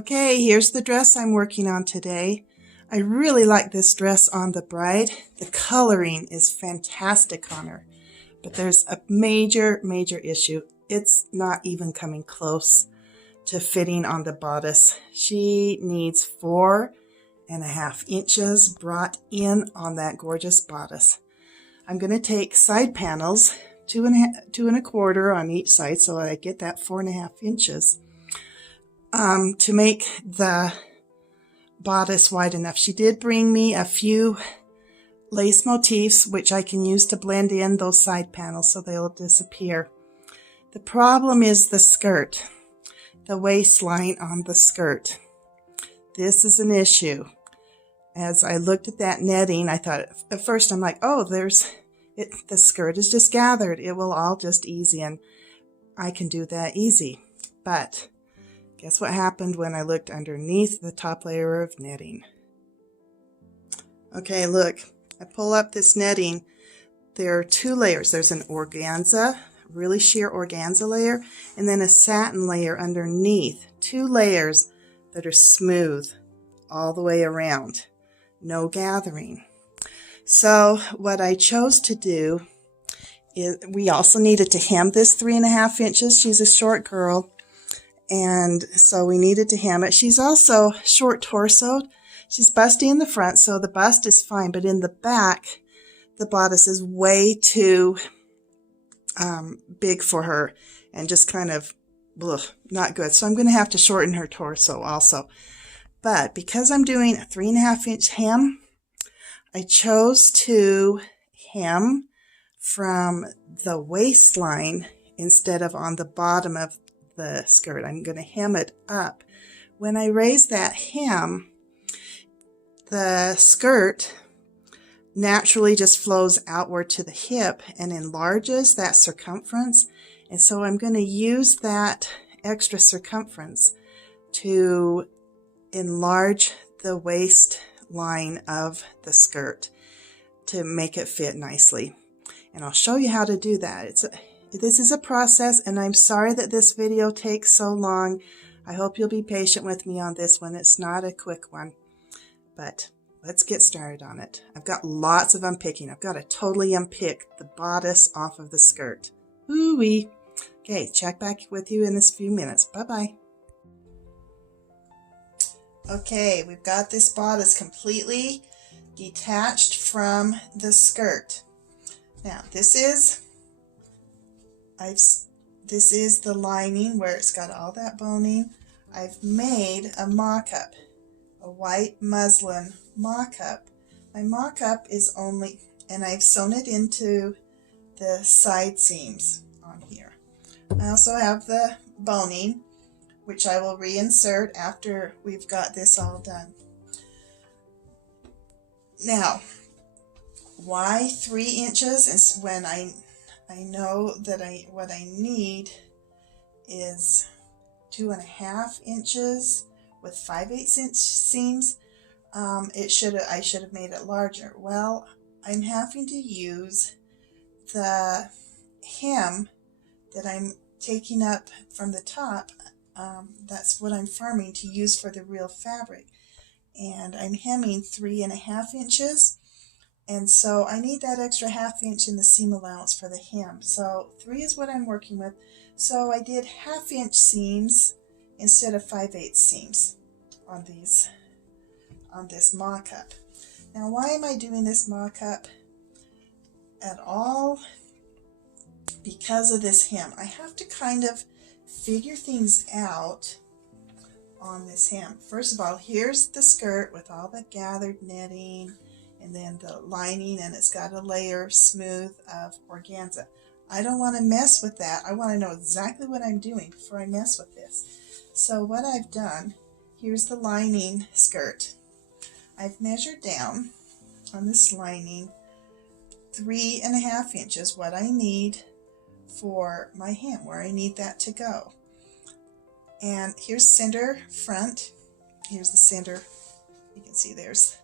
Okay, here's the dress I'm working on today. I really like this dress on the bride. The coloring is fantastic on her, but there's a major issue. It's not even coming close to fitting on the bodice. She needs 4.5 inches brought in on that gorgeous bodice. I'm going to take side panels, 2.25 on each side, so I get that 4.5 inches. To make the bodice wide enough. She did bring me a few lace motifs, which I can use to blend in those side panels so they'll disappear. The problem is the skirt, the waistline on the skirt. This is an issue. As I looked at that netting, I thought at first, I'm like, oh, the skirt is just gathered. It will all just ease in. I can do that easy. But guess what happened when I looked underneath the top layer of netting? Okay, look, I pull up this netting. There are 2 layers. There's an organza, really sheer organza layer, and then a satin layer underneath. 2 layers that are smooth all the way around. No gathering. So what I chose to do is, we also needed to hem this 3.5 inches. She's a short girl. And so we needed to hem it. She's also short torsoed. She's busty in the front, so the bust is fine. But in the back, the bodice is way too big for her and just kind of not good. So I'm going to have to shorten her torso also. But because I'm doing a 3.5 inch hem, I chose to hem from the waistline instead of on the bottom of the skirt. I'm going to hem it up. When I raise that hem, the skirt naturally just flows outward to the hip and enlarges that circumference. And so I'm going to use that extra circumference to enlarge the waistline of the skirt to make it fit nicely. And I'll show you how to do that. This is a process, and I'm sorry that this video takes so long. I hope you'll be patient with me on this one. It's not a quick one, but let's get started on it. I've got lots of unpicking. I've got to totally unpick the bodice off of the skirt. Ooh-wee. Okay, check back with you in this few minutes. Bye-bye. Okay, we've got this bodice completely detached from the skirt. Now, this is the lining where it's got all that boning. I've made a mock-up, a white muslin mock-up. My mock-up is only, and I've sewn it into the side seams on here. I also have the boning, which I will reinsert after we've got this all done. Now, why 3 inches is when I know that what I need is 2.5 inches with 5/8 inch seams. I should have made it larger. Well, I'm having to use the hem that I'm taking up from the top. That's what I'm farming to use for the real fabric. And I'm hemming 3.5 inches. And so I need that extra 1/2 inch in the seam allowance for the hem. So 3 is what I'm working with. So I did 1/2 inch seams instead of 5/8 seams on this mock-up. Now, why am I doing this mock-up at all? Because of this hem. I have to kind of figure things out on this hem. First of all, here's the skirt with all the gathered netting, and then the lining, and it's got a layer smooth of organza. I don't want to mess with that. I want to know exactly what I'm doing before I mess with this. So what I've done, here's the lining skirt. I've measured down on this lining 3.5 inches, what I need for my hem, where I need that to go. And here's center front. Here's the center. You can see there's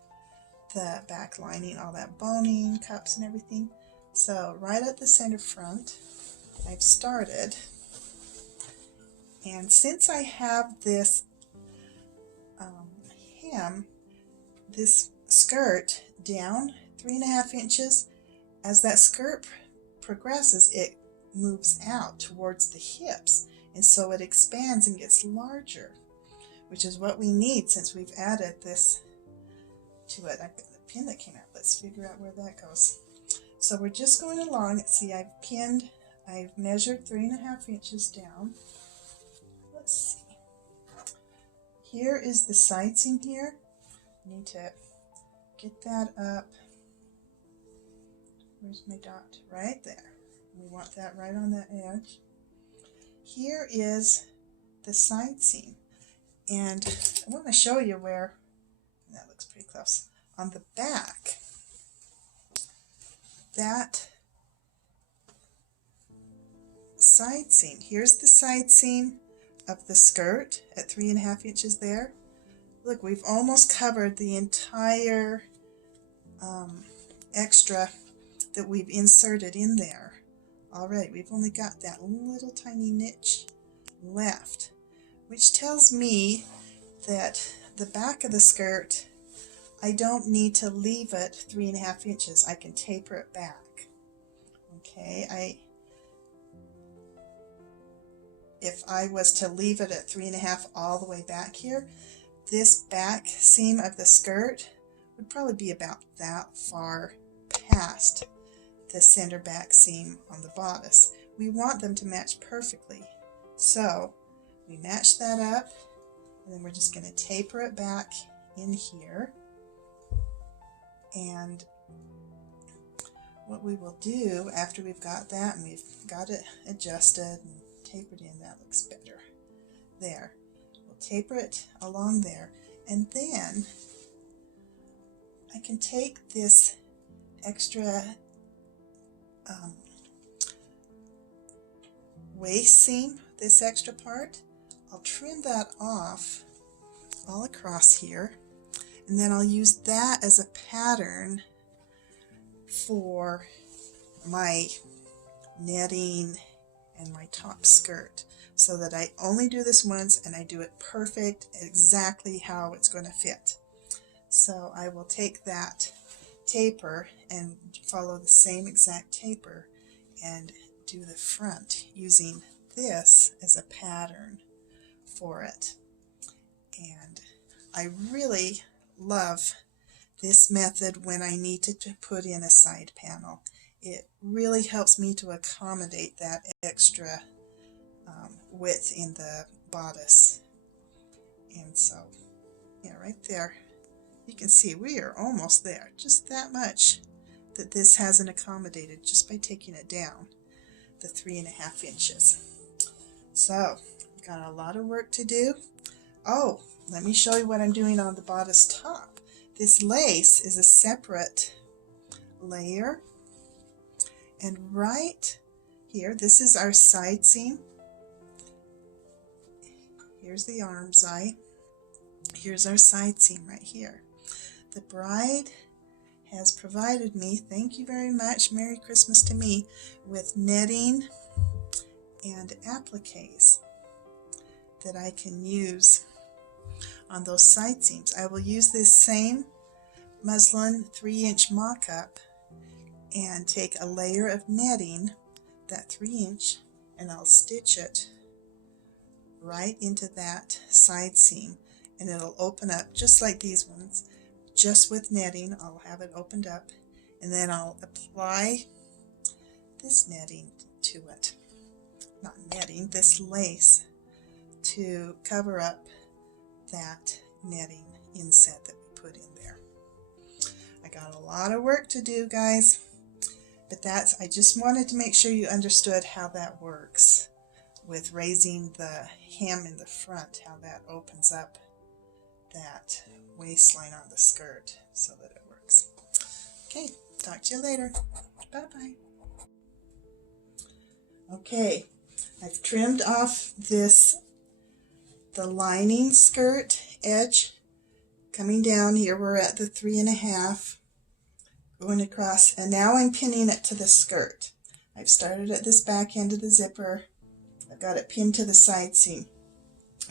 the back lining, all that boning, cups and everything. So right at the center front, I've started. And since I have this hem this skirt down 3.5 inches. As that skirt progresses, it moves out towards the hips, and so it expands and gets larger, which is what we need since we've added this to it. I've got a pin that came out. Let's figure out where that goes. So we're just going along. See, I've measured 3.5 inches down. Let's see. Here is the side seam here. I need to get that up. Where's my dot? Right there. We want that right on that edge. Here is the side seam. And I want to show you where, that looks pretty close, on the back, that side seam. Here's the side seam of the skirt at 3.5 inches there. Look, we've almost covered the entire extra that we've inserted in there already. We've only got that little tiny niche left, which tells me that the back of the skirt, I don't need to leave it 3.5 inches. I can taper it back. Okay, if I was to leave it at 3.5 all the way back here, this back seam of the skirt would probably be about that far past the center back seam on the bodice. We want them to match perfectly. So we match that up, and then we're just going to taper it back in here. And what we will do after we've got that and we've got it adjusted and tapered in, that looks better. There. We'll taper it along there, and then I can take this extra waist seam, this extra part, I'll trim that off all across here, and then I'll use that as a pattern for my netting and my top skirt, so that I only do this once and I do it perfect, exactly how it's going to fit. So I will take that taper and follow the same exact taper and do the front using this as a pattern for it. And I really love this method when I need to put in a side panel. It really helps me to accommodate that extra width in the bodice. And so, yeah, right there, you can see we are almost there. Just that much that this hasn't accommodated just by taking it down the 3.5 inches. So, got a lot of work to do. Oh, let me show you what I'm doing on the bodice top. This lace is a separate layer, and right here, this is our side seam. Here's the arm side. Here's our side seam right here. The bride has provided me, thank you very much, Merry Christmas to me, with netting and appliques that I can use on those side seams. I will use this same muslin 3-inch mock-up and take a layer of netting, that 3-inch, and I'll stitch it right into that side seam, and it'll open up just like these ones, just with netting. I'll have it opened up, and then I'll apply this netting to it. Not netting, this lace, to cover up that netting inset that we put in there. I got a lot of work to do, guys, but I just wanted to make sure you understood how that works with raising the hem in the front, how that opens up that waistline on the skirt so that it works. Okay, talk to you later. Bye-bye. Okay, I've trimmed off the lining skirt edge coming down here. We're at the 3.5 going across, and now I'm pinning it to the skirt. I've started at this back end of the zipper. I've got it pinned to the side seam.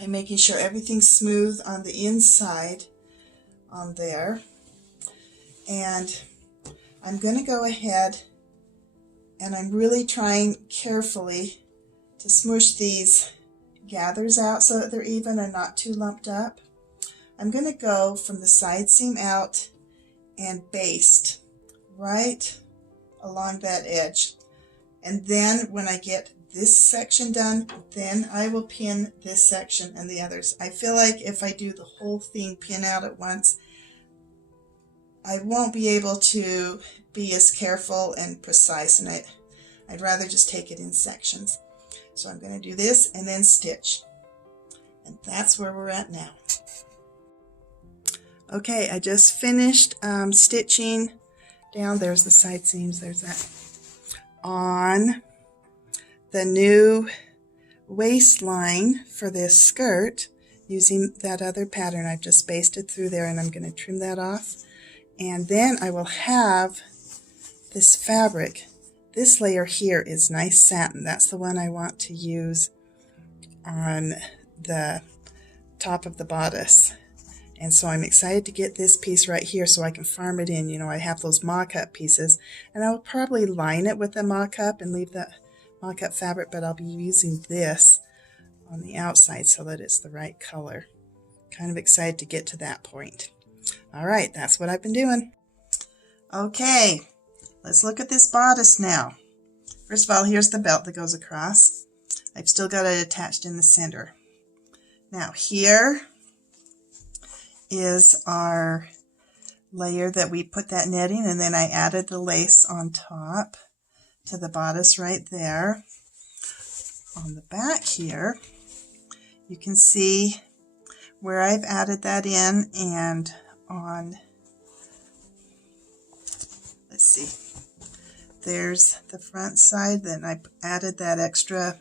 I'm making sure everything's smooth on the inside on there. And I'm going to go ahead and I'm really trying carefully to smoosh these gathers out so that they're even and not too lumped up. I'm going to go from the side seam out and baste right along that edge. And then when I get this section done, then I will pin this section and the others. I feel like if I do the whole thing pin out at once, I won't be able to be as careful and precise, and I'd rather just take it in sections. So I'm going to do this and then stitch. And that's where we're at now. Okay, I just finished stitching down. There's the side seams, there's that. On the new waistline for this skirt using that other pattern. I've just basted through there and I'm going to trim that off. And then I will have this fabric. This layer here is nice satin. That's the one I want to use on the top of the bodice. And so I'm excited to get this piece right here so I can farm it in. You know, I have those mock-up pieces, and I'll probably line it with the mock-up and leave the mock-up fabric, but I'll be using this on the outside so that it's the right color. Kind of excited to get to that point. All right, that's what I've been doing. Okay, let's look at this bodice now. First of all, here's the belt that goes across. I've still got it attached in the center. Now here is our layer that we put that netting, and then I added the lace on top to the bodice right there. On the back here, you can see where I've added that in, and on, let's see, there's the front side. Then I added that extra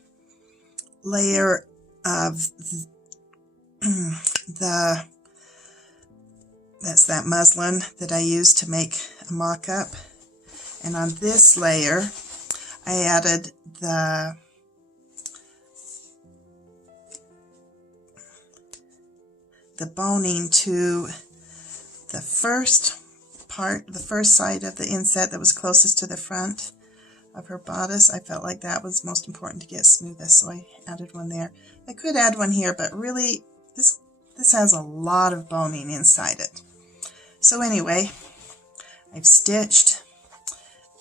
layer of that's that muslin that I used to make a mock-up. And on this layer, I added the boning to the first part, the first side of the inset that was closest to the front of her bodice. I felt like that was most important to get smoothest, so I added one there. I could add one here, but really this has a lot of boning inside it. So anyway, I've stitched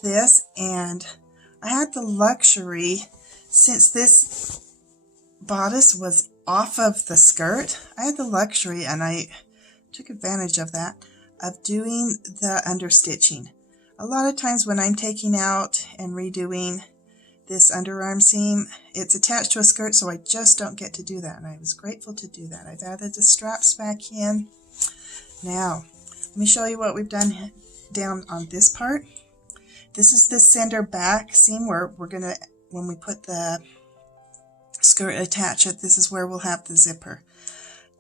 this, and I had the luxury, since this bodice was off of the skirt, I had the luxury, and I took advantage of that, of doing the understitching. A lot of times when I'm taking out and redoing this underarm seam, it's attached to a skirt, so I just don't get to do that, and I was grateful to do that. I've added the straps back in. Now, let me show you what we've done down on this part. This is the center back seam where we're going to, when we put the skirt, attach it, this is where we'll have the zipper.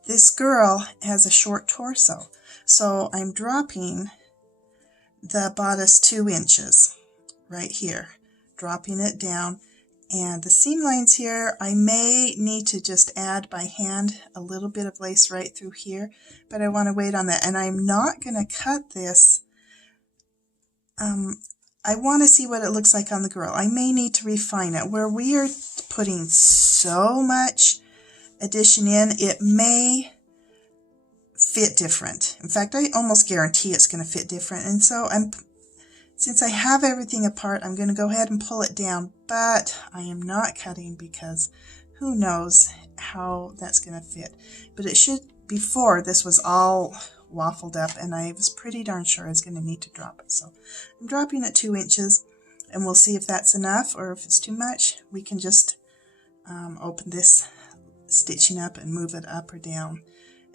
This girl has a short torso, so I'm dropping the bodice 2 inches right here, dropping it down. And the seam lines here, I may need to just add by hand a little bit of lace right through here, but I want to wait on that. And I'm not going to cut this. I want to see what it looks like on the girl. I may need to refine it. Where we are putting so much addition in, it may fit different. In fact, I almost guarantee it's going to fit different. And so since I have everything apart, I'm going to go ahead and pull it down, but I am not cutting because who knows how that's going to fit. But it should, before this was all waffled up, and I was pretty darn sure I was going to need to drop it. So I'm dropping it 2 inches, and we'll see if that's enough, or if it's too much, we can just open this stitching up and move it up or down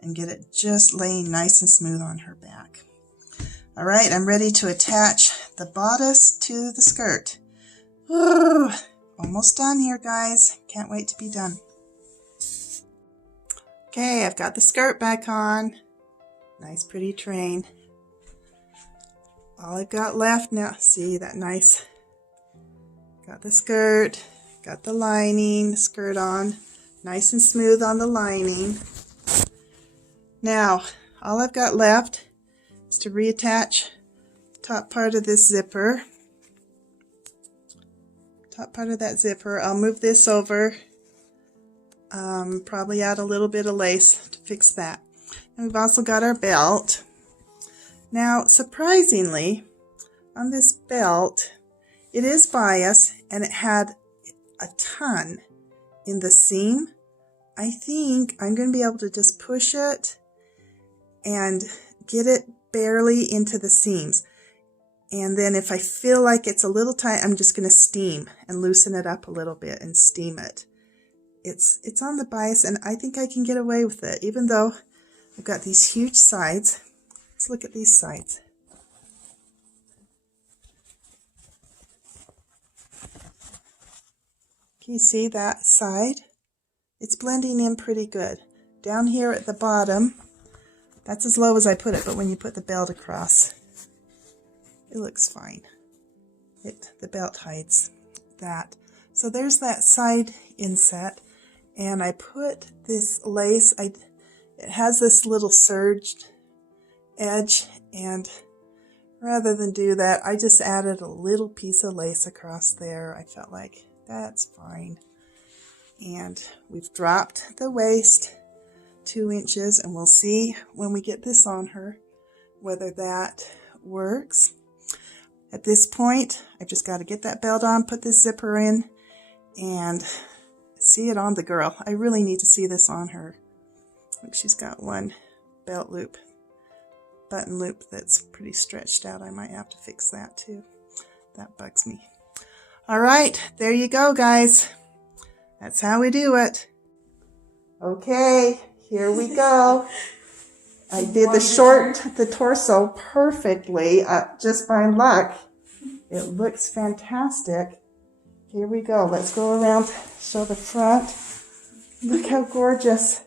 and get it just laying nice and smooth on her back. All right, I'm ready to attach the bodice to the skirt. Ooh, almost done here, guys. Can't wait to be done. Okay, I've got the skirt back on. Nice pretty train. All I've got left now, see that nice, got the skirt, got the lining, the skirt on. nice and smooth on the lining. Now, all I've got left is to reattach the top part of this zipper. Top part of that zipper. I'll move this over. Probably add a little bit of lace to fix that. And we've also got our belt. Now, surprisingly, on this belt, it is bias and it had a ton in the seam. I think I'm going to be able to just push it and get it barely into the seams. And then if I feel like it's a little tight, I'm just going to steam and loosen it up a little bit and steam it. It's on the bias, and I think I can get away with it, even though I've got these huge sides. Let's look at these sides. Can you see that side? It's blending in pretty good. Down here at the bottom, that's as low as I put it, but when you put the belt across, it looks fine. The belt hides that. So there's that side inset, and I put this lace, it has this little serged edge, and rather than do that, I just added a little piece of lace across there. I felt like that's fine. And we've dropped the waist 2 inches, and we'll see when we get this on her whether that works. At this point, I've just got to get that belt on, put this zipper in, and see it on the girl. I really need to see this on her. Look, she's got one belt loop, button loop that's pretty stretched out. I might have to fix that too. That bugs me. All right, there you go, guys. That's how we do it. Okay, here we go. I did the torso perfectly, just by luck. It looks fantastic. Here we go. Let's go around, show the front. Look how gorgeous.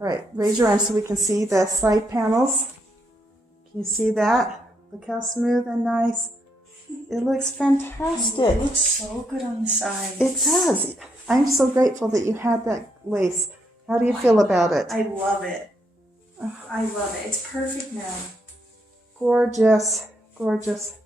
All right, raise your arm so we can see the side panels. Can you see that? Look how smooth and nice. It looks fantastic. It looks so good on the sides. It does. I'm so grateful that you had that lace. How do you feel about it? I love it. I love it. It's perfect now. Gorgeous. Gorgeous.